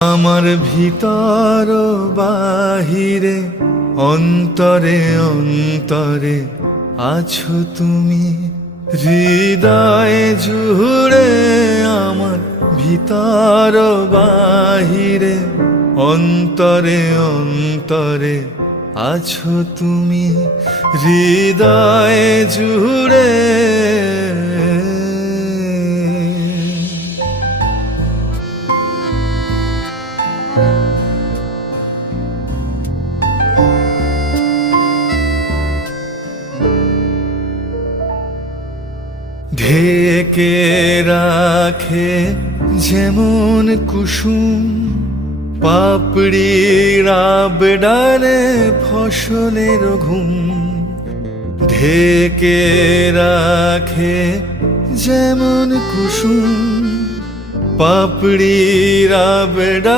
আমার ভিতর বাহিরে অন্তরে অন্তরে আছো তুমি, হৃদয় জুড়ে আমার ভিতর বাহিরে অন্তরে অন্তরে আছো তুমি, হৃদয় জুড়ে। ঢেকে রাখে যেমন কুসুম পাপড়ির আবডালে ফসলের ঘুম, ঢেকে রাখে যেমন কুসুম পাপড়ির আবডালে